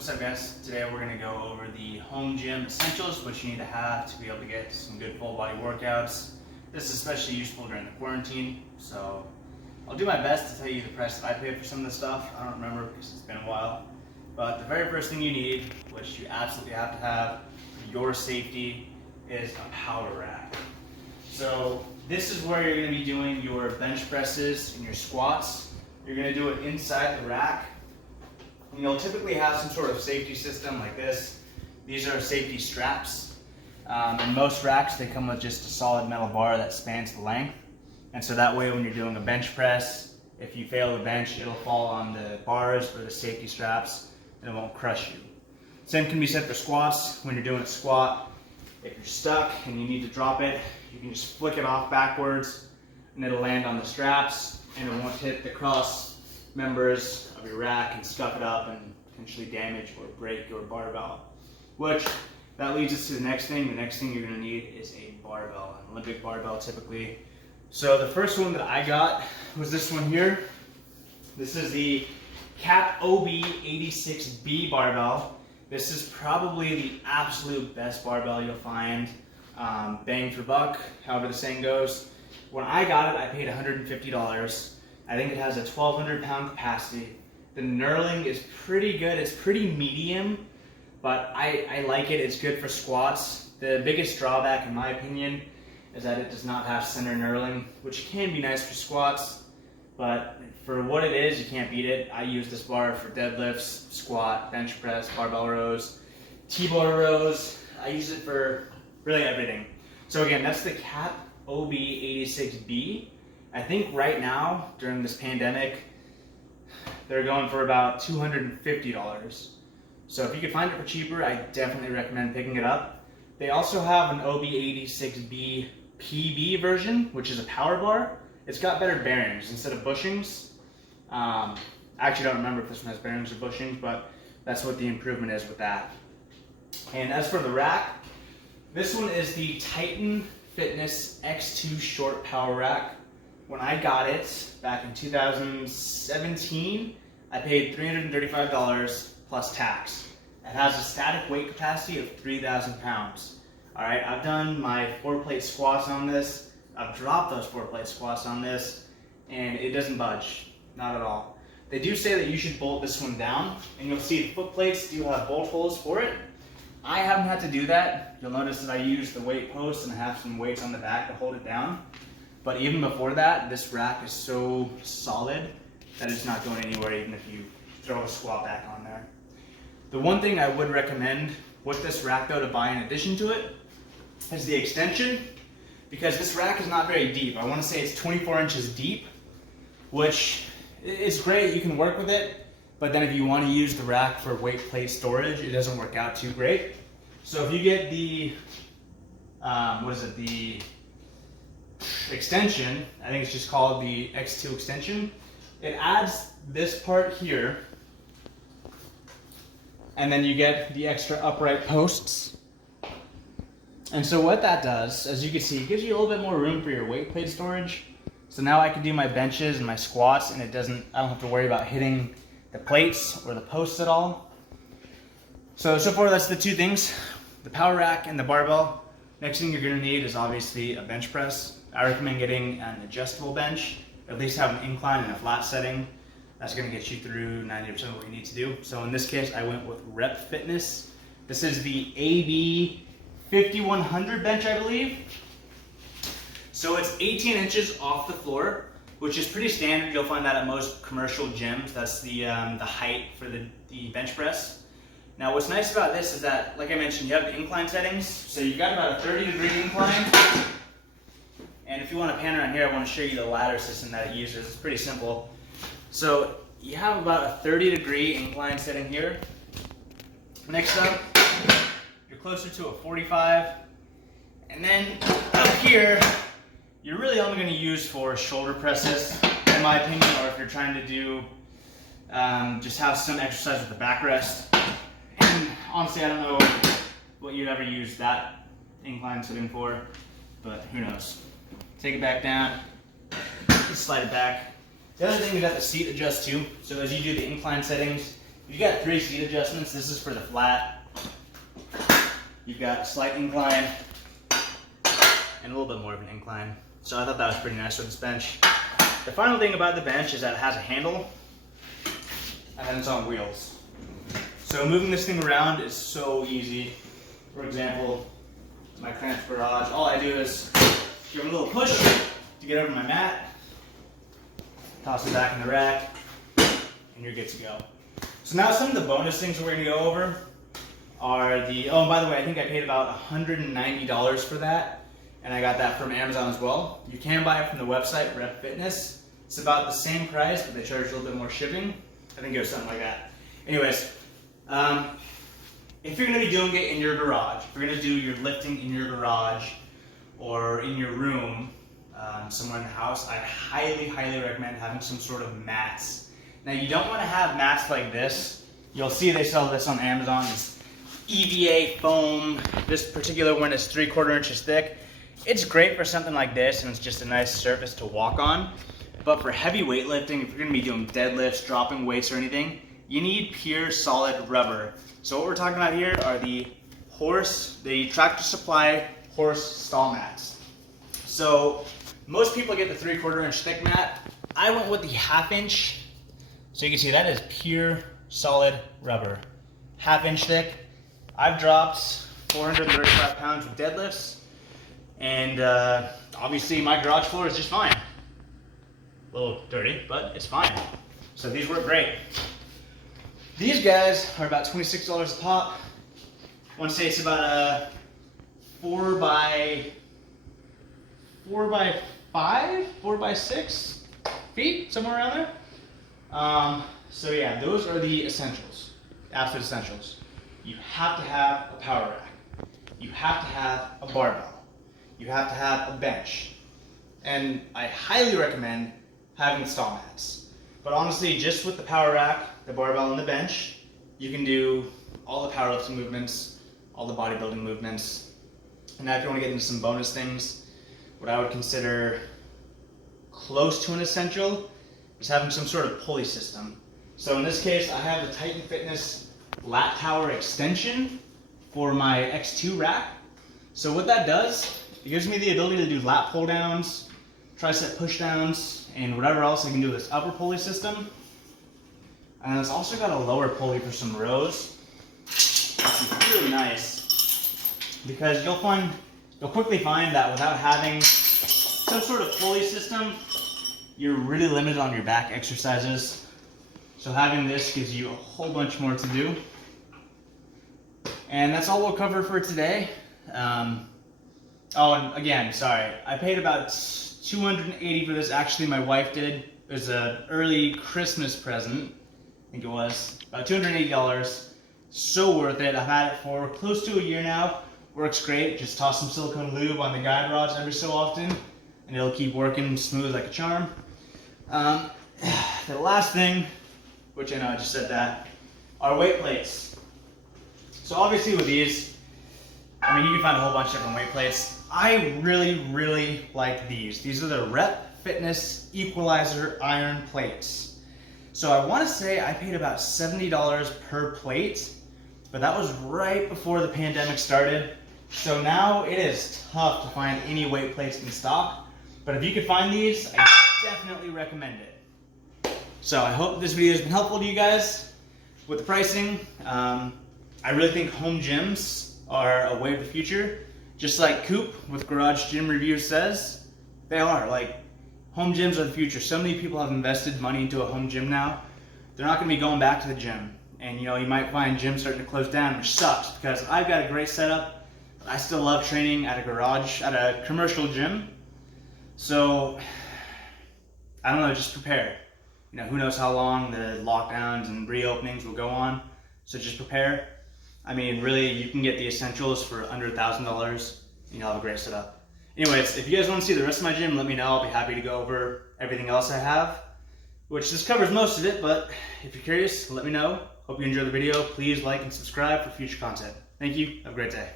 What's up, guys? Today we're going to go over the home gym essentials, what you need to have to be able to get some good full body workouts. This is especially useful during the quarantine, so I'll do my best to tell you the price that I paid for some of this stuff. I don't remember because it's been a while. But the very first thing you need, which you absolutely have to have for your safety, is a power rack. So this is where you're going to be doing your bench presses and your squats. You're going to do it inside the rack. And you'll typically have some sort of safety system like this. These are safety straps. In most racks, they come with just a solid metal bar that spans the length. And so that way when you're doing a bench press, if you fail the bench, it'll fall on the bars or the safety straps and it won't crush you. Same can be said for squats. When you're doing a squat, if you're stuck and you need to drop it, you can just flick it off backwards and it'll land on the straps and it won't hit the cross members of your rack and scuff it up and potentially damage or break your barbell. Which, that leads us to the next thing. The next thing you're going to need is a barbell, an Olympic barbell typically. So the first one that I got was this one here. This is the CAP OB86B barbell. This is probably the absolute best barbell you'll find. Bang for buck, however the saying goes. When I got it, I paid $150. I think it has a 1,200 pound capacity. The knurling is pretty good. It's pretty medium, but I like it. It's good for squats. The biggest drawback, in my opinion, is that it does not have center knurling, which can be nice for squats, but for what it is, you can't beat it. I use this bar for deadlifts, squat, bench press, barbell rows, T-bar rows. I use it for really everything. So again, that's the CAP OB86B. I think right now, during this pandemic, they're going for about $250. So if you could find it for cheaper, I definitely recommend picking it up. They also have an OB86B PB version, which is a power bar. It's got better bearings instead of bushings. I actually don't remember if this one has bearings or bushings, but that's what the improvement is with that. And as for the rack, this one is the Titan Fitness X2 Short Power Rack. When I got it back in 2017, I paid $335 plus tax. It has a static weight capacity of 3,000 pounds. All right, I've done my 4-plate squats on this. I've dropped those 4-plate squats on this, and it doesn't budge, not at all. They do say that you should bolt this one down, and you'll see the foot plates do have bolt holes for it. I haven't had to do that. You'll notice that I use the weight post and I have some weights on the back to hold it down. But even before that, this rack is so solid that it's not going anywhere even if you throw a squat back on there. The one thing I would recommend with this rack though to buy in addition to it is the extension, because this rack is not very deep. I want to say it's 24 inches deep, which is great. You can work with it, but then if you want to use the rack for weight plate storage, it doesn't work out too great. So if you get the, the extension, I think it's just called the X2 extension. It adds this part here, and then you get the extra upright posts. And so what that does, as you can see, it gives you a little bit more room for your weight plate storage. So now I can do my benches and my squats, and I don't have to worry about hitting the plates or the posts at all. So far that's the two things, the power rack and the barbell. Next thing you're gonna need is obviously a bench press. I recommend getting an adjustable bench, at least have an incline and a flat setting. That's gonna get you through 90% of what you need to do. So in this case, I went with Rep Fitness. This is the AB 5100 bench, I believe. So it's 18 inches off the floor, which is pretty standard. You'll find that at most commercial gyms. That's the height for the bench press. Now what's nice about this is that, like I mentioned, you have the incline settings. So you've got about a 30-degree incline. And if you want to pan around here, I want to show you the ladder system that it uses. It's pretty simple. So you have about a 30-degree incline setting here. Next up, you're closer to a 45. And then up here, you're really only going to use for shoulder presses, in my opinion, or if you're trying to do, just have some exercise with the backrest. And honestly, I don't know what you'd ever use that incline setting for, but who knows. Take it back down, slide it back. The other thing is that the seat adjusts too. So as you do the incline settings, You got 3 seat adjustments. This is for the flat. You've got a slight incline and a little bit more of an incline. So I thought that was pretty nice with this bench. The final thing about the bench is that it has a handle and it's on wheels. So moving this thing around is so easy. For example, my cramped garage, all I do is give it a little push to get over my mat, toss it back in the rack, and you're good to go. So now some of the bonus things that we're gonna go over are the, oh, by the way, I think I paid about $190 for that, and I got that from Amazon as well. You can buy it from the website, Rep Fitness. It's about the same price, but they charge a little bit more shipping. I think it was something like that. Anyways, if you're gonna be doing it in your garage, if you're gonna do your lifting in your garage or in your room, somewhere in the house, I highly, highly recommend having some sort of mats. Now you don't wanna have mats like this. You'll see they sell this on Amazon, this EVA foam. This particular one is 3/4 inches thick. It's great for something like this, and it's just a nice surface to walk on. But for heavy weightlifting, if you're gonna be doing deadlifts, dropping weights or anything, you need pure solid rubber. So what we're talking about here are the Tractor Supply horse stall mats. So most people get the 3/4 inch thick mat. I went with the 1/2 inch. So you can see that is pure solid rubber. 1/2 inch thick. I've dropped 435 pounds with deadlifts, and obviously my garage floor is just fine. A little dirty, but it's fine. So these work great. These guys are about $26 a pop. I want to say it's about a 4x5, 4x6 feet, somewhere around there. So yeah, those are the essentials, absolute essentials. You have to have a power rack. You have to have a barbell. You have to have a bench. And I highly recommend having stall mats. But honestly, just with the power rack, the barbell, and the bench, you can do all the powerlifting movements, all the bodybuilding movements. And now if you want to get into some bonus things, what I would consider close to an essential is having some sort of pulley system. So in this case, I have the Titan Fitness lat tower extension for my X2 rack. So what that does, it gives me the ability to do lat pull downs, tricep push downs, and whatever else I can do with this upper pulley system. And it's also got a lower pulley for some rows, which is really nice, because you'll quickly find that without having some sort of pulley system, you're really limited on your back exercises. So having this gives you a whole bunch more to do. And that's all we'll cover for today. Oh, and again, sorry, I paid about $280 for this. Actually, my wife did. It was an early Christmas present. I think it was about $280. So worth it. I've had it for close to a year now. Works great. Just toss some silicone lube on the guide rods every so often, and it'll keep working smooth like a charm. The last thing, which I know I just said that, are weight plates. So obviously with these, I mean, you can find a whole bunch of different weight plates. I really, really like these. These are the Rep Fitness Equalizer iron plates. So I want to say I paid about $70 per plate, but that was right before the pandemic started. So now it is tough to find any weight plates in stock. But if you could find these, I definitely recommend it. So I hope this video has been helpful to you guys with the pricing. I really think home gyms are a way of the future. Just like Coop with Garage Gym Reviews says, they are. Like, home gyms are the future. So many people have invested money into a home gym now. They're not going to be going back to the gym. And you know, you might find gyms starting to close down, which sucks because I've got a great setup. I still love training at a garage, at a commercial gym. So, I don't know, just prepare. You know, who knows how long the lockdowns and reopenings will go on. So just prepare. I mean, really, you can get the essentials for under $1,000 and you'll have a great setup. Anyways, if you guys want to see the rest of my gym, let me know. I'll be happy to go over everything else I have, which this covers most of it, but if you're curious, let me know. Hope you enjoyed the video. Please like and subscribe for future content. Thank you. Have a great day.